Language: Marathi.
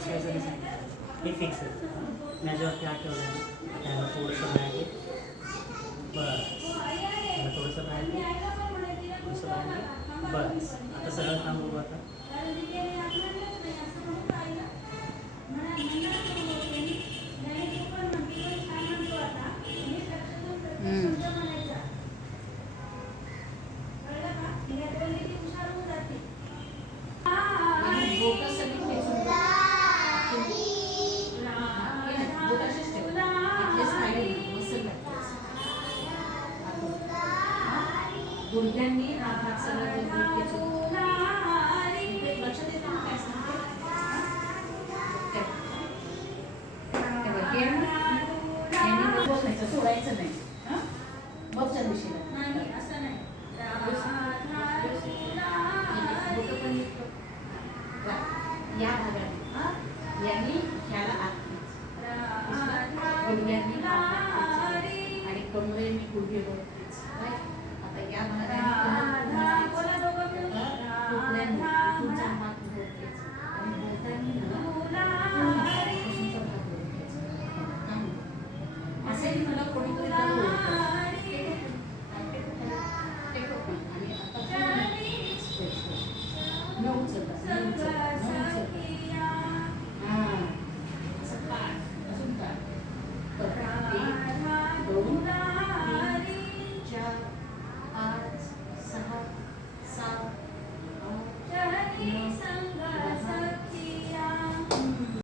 विसरायचं नाही. हे फिक्स आहे. माझ्यावरती हात ठेवला आहे. त्याला थोडंसं बाहेर घे. बस. त्याला थोडंसं बाहेर घे. थोडंसं बाहेर घे. बस. आता सरळ थांब बघू आता. गुडघ्यांनी हात सगळं लक्षात येतं काय सांगते सोडायचं नाही. बघच्या दिशेला नाही असं नाही. या भागाने यांनी ह्याला आत गुडघ्यांनी आणि कमरेने गुडघे वर. आता या भागाने